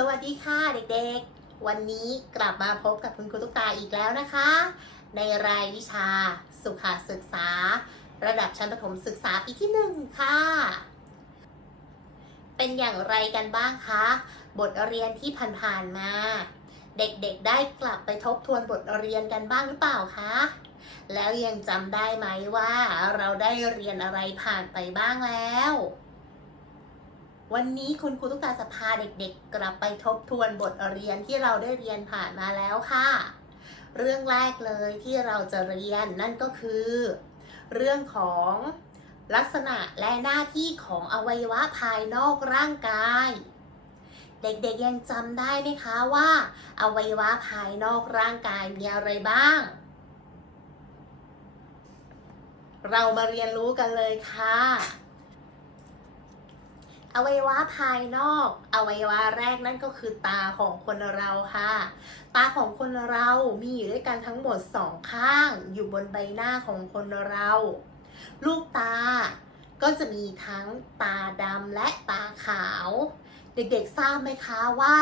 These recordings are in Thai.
สวัสดีค่ะเด็กๆ วันนี้กลับมาพบกับคุณครูตุ๊กตาอีกแล้วนะคะ ในรายวิชาสุขศึกษา ระดับชั้นประถมศึกษาปีที่หนึ่งค่ะ เป็นอย่างไรกันบ้างคะ บทเรียนที่ผ่านๆมา เด็กๆได้กลับไปทบทวนบทเรียนกันบ้างหรือเปล่าคะ แล้วยังจำได้ไหมว่าเราได้เรียนอะไรผ่านไปบ้างแล้ว วันนี้คุณครูตุ๊กตาจะพาเด็กๆ กลับไปทบทวนบทเรียนที่เราได้เรียนผ่านมาแล้วค่ะ เรื่องแรกเลยที่เราจะเรียนนั่นก็คือ เรื่องของลักษณะและหน้าที่ของอวัยวะภายนอกร่างกาย เด็กๆยังจำได้ไหมคะว่า อวัยวะภายนอกร่างกายมีอะไรบ้าง เรามาเรียนรู้กันเลยค่ะ อวัยวะภายนอก อวัยวะแรกนั่นก็คือตาของคนเราค่ะ ตาของคนเรามีอยู่ด้วยกันทั้งหมดสองข้าง อยู่บนใบหน้าของคนเรา ลูกตาก็จะมีทั้งตาดำและตาขาว เด็กๆทราบไหมคะว่า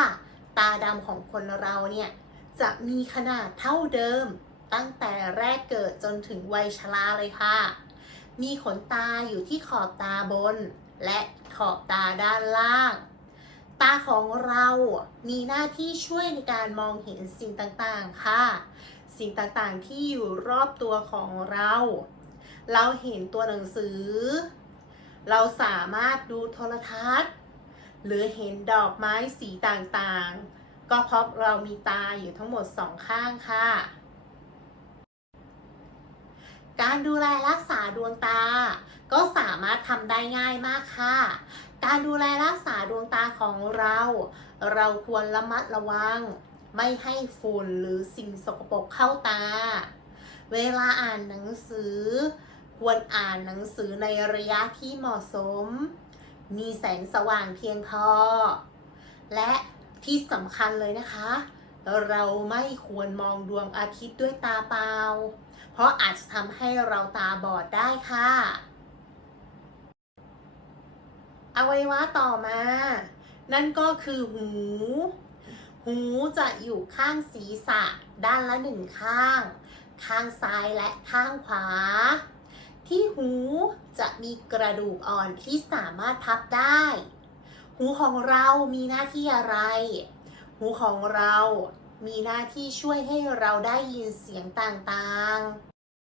ตาดำของคนเราเนี่ยจะมีขนาดเท่าเดิม ตั้งแต่แรกเกิดจนถึงวัยชราเลยค่ะ มีขนตาอยู่ที่ขอบตาบน และขอบตาด้านล่าง ตาของเรามีหน้าที่ช่วยในการมองเห็นสิ่งต่างๆ ค่ะ สิ่งต่างๆ ที่อยู่รอบตัวของเรา เราเห็นตัวหนังสือ เราสามารถดูโทรทัศน์ หรือเห็นดอกไม้สีต่างๆ ก็เพราะเรามีตาอยู่ทั้งหมดสองข้างค่ะ การดูแลรักษาดวงตา ก็สามารถทำได้ง่ายมากค่ะ การดูแลรักษาดวงตาของเรา เราควรระมัดระวัง ไม่ให้ฝุ่นหรือสิ่งสกปรกเข้าตา เวลาอ่านหนังสือ ควรอ่านหนังสือในระยะที่เหมาะสม มีแสงสว่างเพียงพอ และที่สำคัญเลยนะคะ เราไม่ควรมองดวงอาทิตย์ด้วยตาเปล่า เพราะอาจจะทำให้เราตาบอดได้ค่ะ อวัยวะต่อมา นั่นก็คือหู หูจะอยู่ข้างศีรษะด้านละหนึ่งข้าง ข้างซ้ายและข้างขวา ที่หูจะมีกระดูกอ่อนที่สามารถพับได้ หูของเรามีหน้าที่อะไร หูของเรา มีหน้าที่ช่วยให้เราได้ยินเสียงต่าง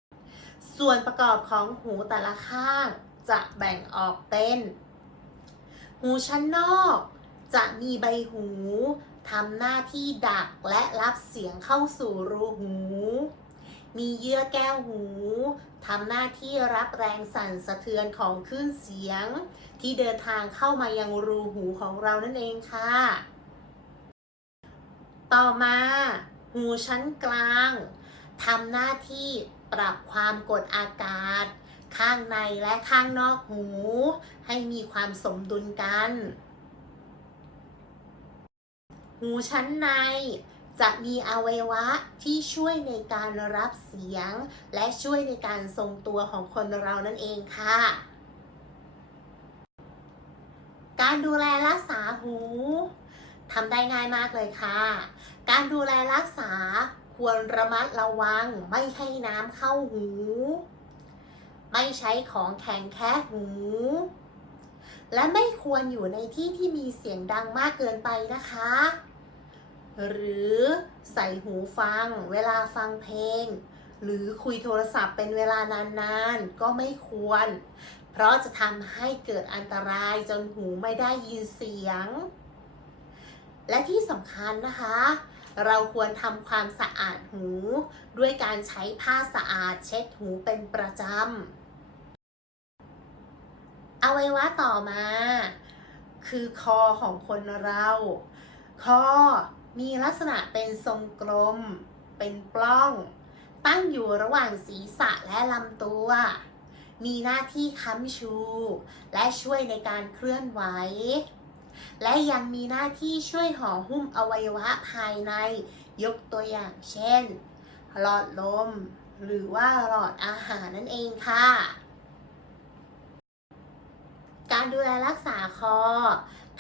ๆ ส่วนประกอบของหูแต่ละข้างจะแบ่งออกเป็น หูชั้นนอก จะมีใบหูทำหน้าที่ดักและรับเสียงเข้าสู่รูหู มีเยื่อแก้วหูทำหน้าที่รับแรงสั่นสะเทือนของคลื่นเสียง ที่เดินทางเข้ามายังรูหูของเรานั่นเองค่ะ ต่อมาหูชั้นกลางทำหน้าที่ปรับความกดอากาศ ข้างในและข้างนอกหู ให้มีความสมดุลกัน หูชั้นในจะมีอวัยวะที่ช่วยในการรับเสียง และช่วยในการทรงตัวของคนเรานั่นเองค่ะ การดูแลรักษาหู ทำได้ง่ายมากเลยค่ะ การดูแลรักษาควรระมัดระวังไม่ให้น้ำเข้าหู ไม่ใช้ของแข็งแค่หู และไม่ควรอยู่ในที่ที่มีเสียงดังมากเกินไปนะคะ หรือใส่หูฟังเวลาฟังเพลง หรือคุยโทรศัพท์เป็นเวลานานๆ ก็ไม่ควร เพราะจะทำให้เกิดอันตรายจนหูไม่ได้ยินเสียง และที่สำคัญนะคะ เราควรทำความสะอาดหู ด้วยการใช้ผ้าสะอาดเช็ดหูเป็นประจำอวัยวะต่อมา คือคอของคนเรา คอมีลักษณะเป็นทรงกลม เป็นปล้อง ตั้งอยู่ระหว่างศีรษะและลำตัว มีหน้าที่ค้ำชู และช่วยในการเคลื่อนไหว และยังมีหน้าที่ช่วยห่อหุ้มอวัยวะภายใน ยกตัวอย่างเช่น หลอดลม หรือว่าหลอดอาหารนั่นเองค่ะ การดูแลรักษาคอ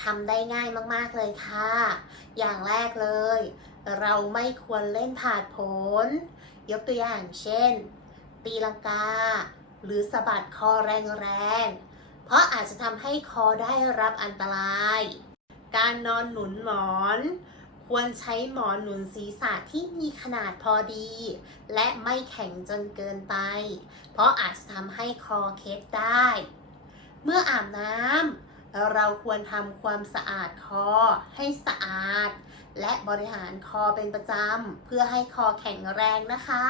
ทำได้ง่ายมาก ๆ เลยค่ะ อย่างแรกเลย เราไม่ควรเล่นผาดผล ยกตัวอย่างเช่น ตีลังกา หรือสะบัดคอแรงๆ เพราะอาจจะทำให้คอได้รับอันตราย การนอนหนุนหมอน ควรใช้หมอนหนุนศีรษะที่มีขนาดพอดี และไม่แข็งจนเกินไป เพราะอาจจะทำให้คอเคล็ดได้ เมื่ออาบน้ำเราควรทำความสะอาดคอให้สะอาด และบริหารคอเป็นประจำเพื่อให้คอแข็งแรงนะคะ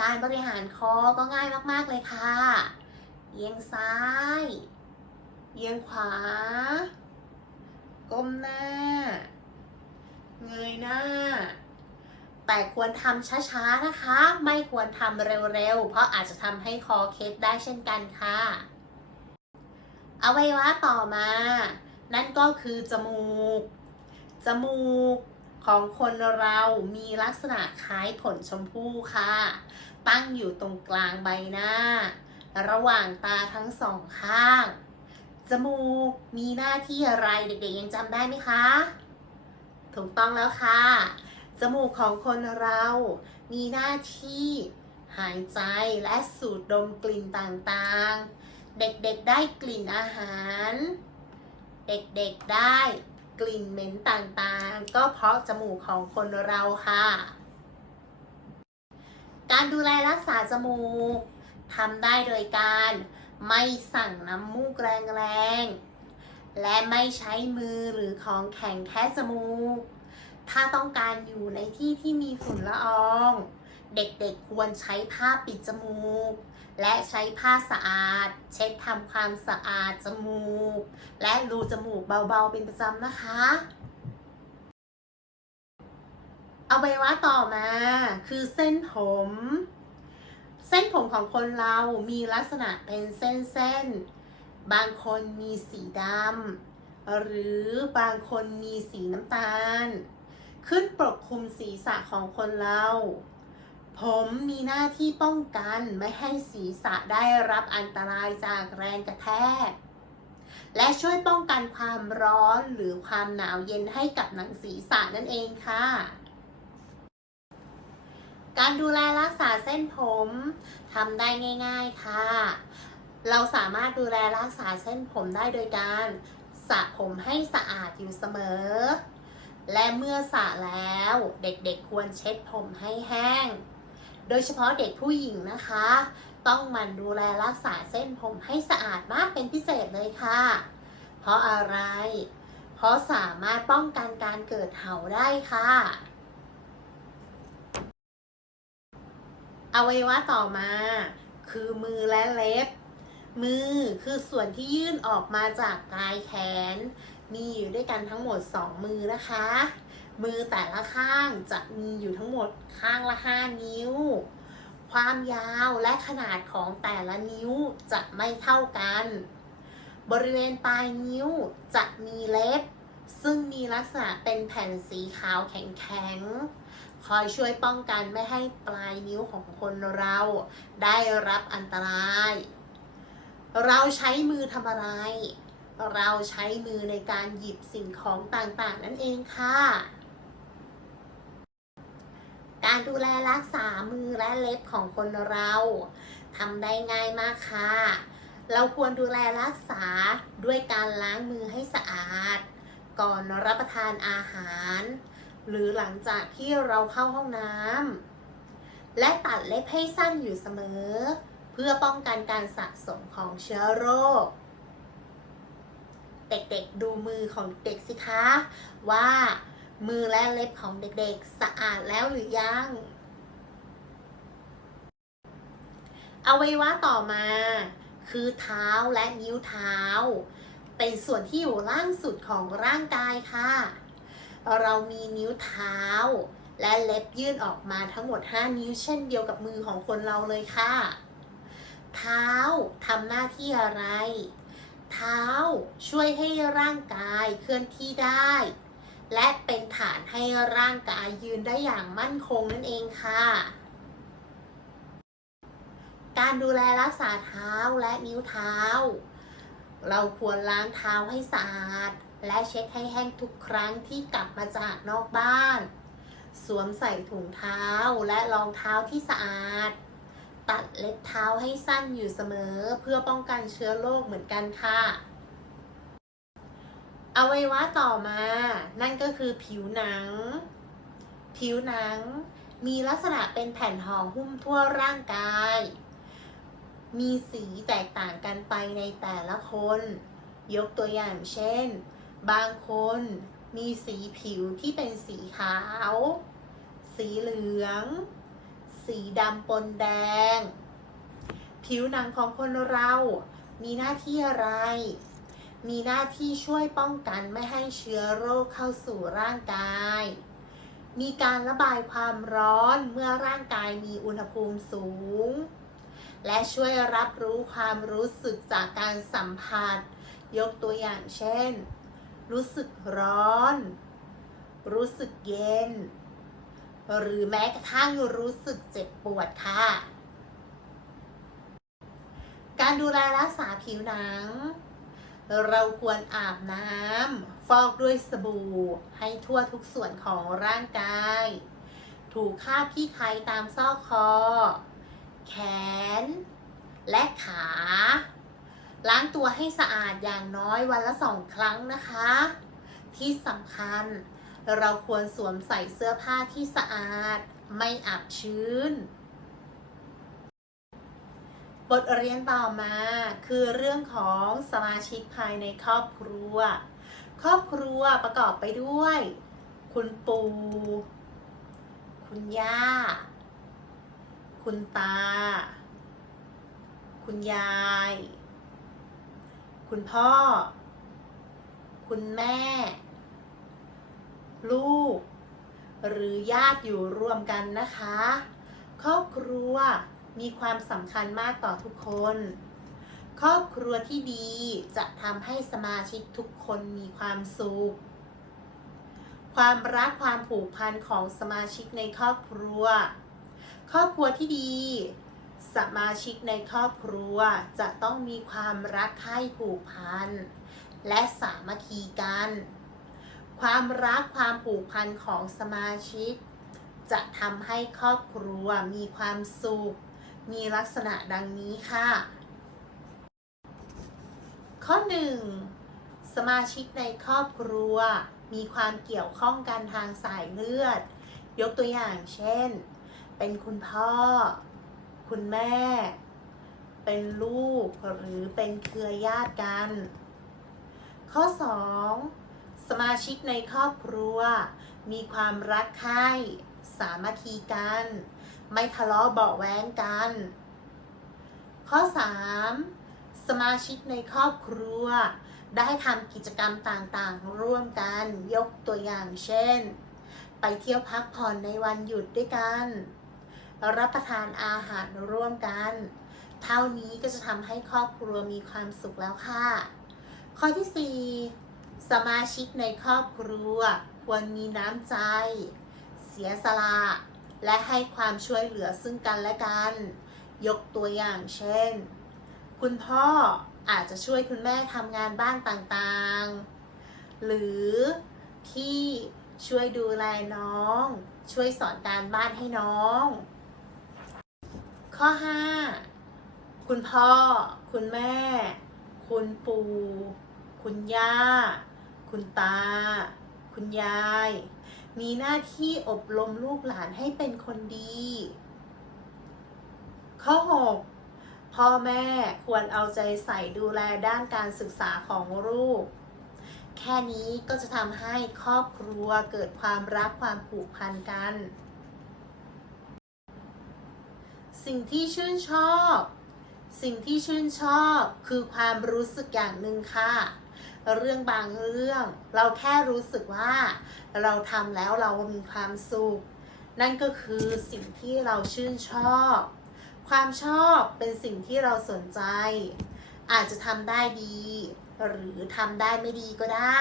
การบริหารคอก็ง่ายมากๆเลยค่ะ เอียงซ้าย เอียงขวา ก้มหน้า เงยหน้า แต่ควรทำช้าๆนะคะ ไม่ควรทำเร็วๆ เพราะอาจจะทำให้คอเคล็ดได้เช่นกันค่ะอวัยวะต่อมา นั่นก็คือจมูก จมูกของคนเรามีลักษณะคล้ายผลชมพู่ค่ะ ตั้งอยู่ตรงกลางใบหน้า ระหว่างตาทั้งสองข้าง จมูกมีหน้าที่อะไรเด็กๆยังจำได้ไหมคะ ถูกต้องแล้วค่ะ จมูกของคนเรา มีหน้าที่หายใจและสูดดมกลิ่นต่างๆ เด็กๆได้กลิ่นอาหาร เด็กๆได้กลิ่นเหม็นต่างๆ ก็เพราะจมูกของคนเราค่ะ การดูแลรักษาจมูก ทำได้โดยการไม่สั่งน้ำมูกแรงๆ และไม่ใช้มือหรือของแข็งแค่จมูก ถ้าต้องการอยู่ในที่ที่มีฝุ่นละออง เด็กๆควรใช้ผ้าปิดจมูก และใช้ผ้าสะอาด เช็ดทำความสะอาดจมูก และรูจมูกเบาๆเป็นประจำนะคะอวัยวะต่อมาคือเส้นผม เส้นผมของคนเรามีลักษณะเป็นเส้นๆ บางคนมีสีดำ หรือบางคนมีสีน้ำตาล ขึ้นปกคลุมศีรษะของคนเรา ผมมีหน้าที่ป้องกันไม่ให้ศีรษะได้รับอันตรายจากแรงกระแทก และช่วยป้องกันความร้อนหรือความหนาวเย็นให้กับหนังศีรษะนั่นเองค่ะ การดูแลรักษาเส้นผมทำได้ง่าย ๆค่ะ เราสามารถดูแลรักษาเส้นผมได้โดยการสระผมให้สะอาดอยู่เสมอ และเมื่อสระแล้วเด็กๆควรเช็ดผมให้แห้ง โดยเฉพาะเด็กผู้หญิงนะคะ ต้องมันดูแลรักษาเส้นผมให้สะอาดมากเป็นพิเศษเลยค่ะ เพราะอะไร เพราะสามารถป้องกันการเกิดเหาได้ค่ะ อวัยวะต่อมา คือมือและเล็บ มือคือส่วนที่ยื่นออกมาจากปลายแขน มีอยู่ด้วยกันทั้งหมด 2 มือนะคะ มือแต่ละข้างจะมีอยู่ทั้งหมดข้างละ 5 นิ้ว ความยาวและขนาดของแต่ละนิ้วจะไม่เท่ากัน บริเวณปลายนิ้วจะมีเล็บซึ่งมีลักษณะเป็นแผ่นสีขาวแข็ง คอยช่วยป้องกันไม่ให้ปลายนิ้วของคนเราได้รับอันตราย เราใช้มือทำอะไร เราใช้มือในการหยิบสิ่งของต่างๆ นั่นเองค่ะ การดูแลรักษามือและเล็บของคนเราทำได้ง่ายมากค่ะ เราควรดูแลรักษาด้วยการล้างมือให้สะอาด ก่อนรับประทานอาหาร หรือหลังจากที่เราเข้าห้องน้ำและตัดเล็บให้สั้นอยู่เสมอ เพื่อป้องกันการสะสมของเชื้อโรค เด็กๆดูมือของเด็กสิคะ ว่ามือและเล็บของเด็กๆ สะอาดแล้วหรือยังอวัยวะต่อมา คือเท้าและนิ้วเท้า เป็นส่วนที่อยู่ล่างสุดของร่างกายค่ะ เรามีนิ้วเท้า และเล็บยื่นออกมาทั้งหมด 5 นิ้ว เช่นเดียวกับมือของคนเราเลยค่ะ เท้าทำหน้าที่อะไร เท้าช่วยให้ร่างกายเคลื่อนที่ได้ และเป็นฐานให้ร่างกายยืนได้อย่างมั่นคงนั่นเองค่ะการดูแลรักษาเท้าและนิ้วเท้า เราควรล้างเท้าให้สะอาด และเช็ดให้แห้งทุกครั้งที่กลับมาจากนอกบ้าน สวมใส่ถุงเท้าและรองเท้าที่สะอาด ตัดเล็บเท้าให้สั้นอยู่เสมอเพื่อป้องกันเชื้อโรคเหมือนกันค่ะ อวัยวะต่อมา นั่นก็คือผิวหนัง ผิวหนังมีลักษณะเป็นแผ่นห่อหุ้มทั่วร่างกาย มีสีแตกต่างกันไปในแต่ละคน ยกตัวอย่างเช่น บางคนมีสีผิวที่เป็นสีขาว สีเหลือง สีดำปนแดง ผิวหนังของคนเรา มีหน้าที่อะไร มีหน้าที่ช่วยป้องกันไม่ให้เชื้อโรคเข้าสู่ร่างกาย มีการระบายความร้อนเมื่อร่างกายมีอุณหภูมิสูง และช่วยรับรู้ความรู้สึกจากการสัมผัส ยกตัวอย่างเช่น รู้สึกร้อน รู้สึกเย็น หรือแม้กระทั่งรู้สึกเจ็บปวดค่ะ การดูแลรักษาผิวหนัง เราควรอาบน้ำฟอกด้วยสบู่ให้ทั่วทุกส่วนของร่างกาย ถูคราบขี้ไคตามซอกคอ แขน และขา ล้างตัวให้สะอาดอย่างน้อยวันละสองครั้งนะคะ ที่สำคัญ เราควรสวมใส่เสื้อผ้าที่สะอาด ไม่อับชื้น บทเรียนต่อมาคือเรื่องของสมาชิกภายในครอบครัว ครอบครัวประกอบไปด้วย คุณปู่ คุณย่า คุณตา คุณยาย คุณพ่อ คุณแม่ ลูก หรือญาติอยู่รวมกันนะคะ ครอบครัวมีความสำคัญมากต่อทุกคน ครอบครัวที่ดีจะทำให้สมาชิกทุกคนมีความสุข ความรักความผูกพันของสมาชิกในครอบครัว ครอบครัวที่ดี สมาชิกในครอบครัวจะต้องมีความรักใคร่ผูกพัน และสามัคคีกัน ความรักความผูกพันของสมาชิก จะทำให้ครอบครัวมีความสุข มีลักษณะดังนี้ค่ะ ข้อ 1. สมาชิกในครอบครัว มีความเกี่ยวข้องกันทางสายเลือด ยกตัวอย่างเช่น เป็นคุณพ่อ คุณแม่ เป็นลูกหรือเป็นเครือญาติกัน ข้อ 2. สมาชิกในครอบครัว มีความรักใคร่สามัคคีกัน ไม่ทะเลาะเบาแว้งกัน ข้อ 3. สมาชิกในครอบครัว ได้ทำกิจกรรมต่างๆ ร่วมกันยกตัวอย่างเช่น ไปเที่ยวพักผ่อนในวันหยุดด้วยกัน รับประทานอาหารร่วมกัน เท่านี้ก็จะทำให้ครอบครัวมีความสุขแล้วค่ะ ข้อที่ 4 สมาชิกในครอบครัว ควรมีน้ำใจ เสียสละ และให้ความช่วยเหลือซึ่งกันและกัน ยกตัวอย่างเช่น คุณพ่ออาจจะช่วยคุณแม่ทำงานบ้านต่างๆ หรือพี่ช่วยดูแลน้อง ช่วยสอนการบ้านให้น้อง ข้อ 5 คุณพ่อ คุณแม่ คุณปู่ คุณย่า คุณตา คุณยาย มีหน้าที่อบรมลูกหลานให้เป็นคนดี ข้อ 6 พ่อแม่ควรเอาใจใส่ดูแลด้านการศึกษาของลูก แค่นี้ก็จะทำให้ครอบครัวเกิดความรักความผูกพันกัน สิ่งที่ชื่นชอบ สิ่งที่ชื่นชอบคือความรู้สึกอย่างหนึ่งค่ะ เรื่องบางเรื่อง เราแค่รู้สึกว่า เราทำแล้วเรามีความสุข นั่นก็คือสิ่งที่เราชื่นชอบ ความชอบเป็นสิ่งที่เราสนใจ อาจจะทำได้ดี หรือทำได้ไม่ดีก็ได้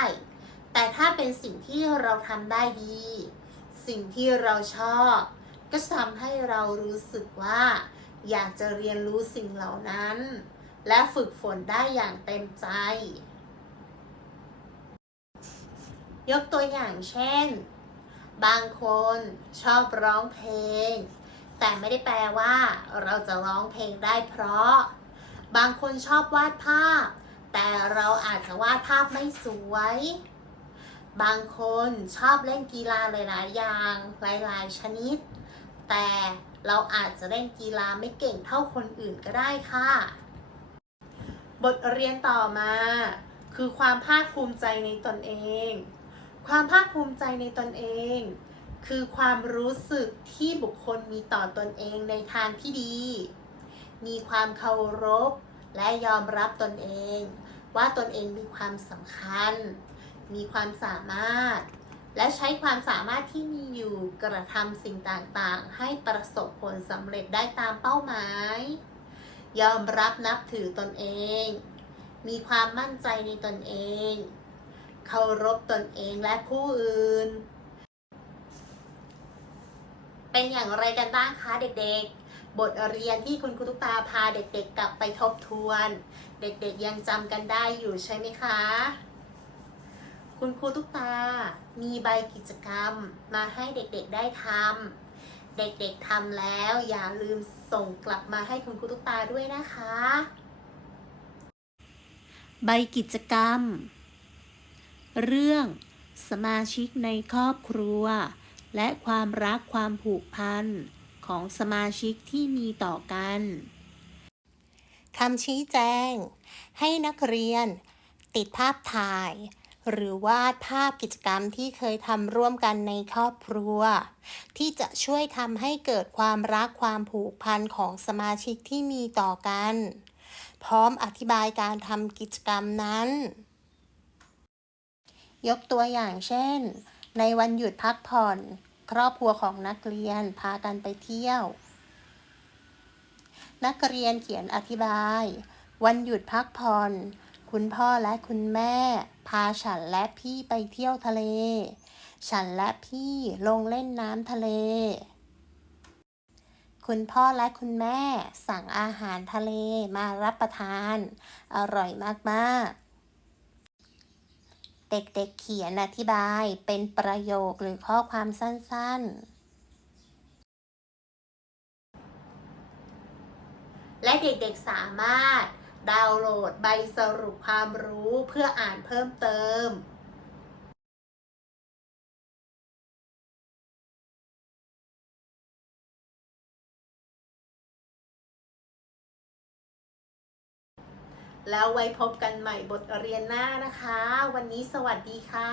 แต่ถ้าเป็นสิ่งที่เราทำได้ดี สิ่งที่เราชอบ ก็ทำให้เรารู้สึกว่า อยากจะเรียนรู้สิ่งเหล่านั้น และฝึกฝนได้อย่างเต็มใจ ยกตัวอย่างเช่น บางคนชอบร้องเพลง แต่ไม่ได้แปลว่า เราจะร้องเพลงได้เพราะ บางคนชอบวาดภาพ แต่เราอาจจะวาดภาพไม่สวย บางคนชอบเล่นกีฬาหลาย ๆ อย่างหลาย ๆ ชนิด แต่เราอาจจะเล่นกีฬาไม่เก่งเท่าคนอื่นก็ได้ค่ะ บทเรียนต่อมา คือความภาคภูมิใจในตนเอง ความภาคภูมิใจในตนเอง คือความรู้สึกที่บุคคลมีต่อตนเองในทางที่ดี มีความเคารพและยอมรับตนเอง ว่าตนเองมีความสำคัญ มีความสามารถ และใช้ความสามารถที่มีอยู่กระทำสิ่งต่างๆ ให้ประสบผลสำเร็จได้ตามเป้าหมาย ยอมรับนับถือตนเอง มีความมั่นใจในตนเอง เคารพตนเองและผู้อื่น เป็นอย่างไรกันบ้างคะเด็กๆ บทเรียนที่คุณครูตุ๊กตาพาเด็กๆกลับไปทบทวน เด็กๆยังจำกันได้อยู่ใช่ไหมคะ คุณครูตุ๊กตา มีใบกิจกรรมมาให้เด็กๆได้ทำ เด็กๆทำแล้วอย่าลืมส่งกลับมาให้คุณครูตุ๊กตาด้วยนะคะ ใบกิจกรรม เรื่องสมาชิกในครอบครัว และความรักความผูกพันของสมาชิกที่มีต่อกันคำชี้แจง ให้นักเรียนติดภาพถ่าย หรือวาดภาพกิจกรรมที่เคยทำร่วมกันในครอบครัว ที่จะช่วยทำให้เกิดความรักความผูกพันของสมาชิกที่มีต่อกัน พร้อมอธิบายการทำกิจกรรมนั้น ยกตัวอย่างเช่น ในวันหยุดพักผ่อน ครอบครัวของนักเรียนพากันไปเที่ยว นักเรียนเขียนอธิบาย วันหยุดพักผ่อน คุณพ่อและคุณแม่ พาฉันและพี่ไปเที่ยวทะเล ฉันและพี่ลงเล่นน้ำทะเล คุณพ่อและคุณแม่ สั่งอาหารทะเลมารับประทาน อร่อยมากๆเด็กๆเขียนอธิบายเป็นประโยคหรือข้อความสั้นๆ และเด็กๆสามารถ ดาวน์โหลดใบสรุปความรู้เพื่ออ่านเพิ่มเติมแล้วไว้พบกันใหม่บทเรียนหน้านะคะ วันนี้สวัสดีค่ะ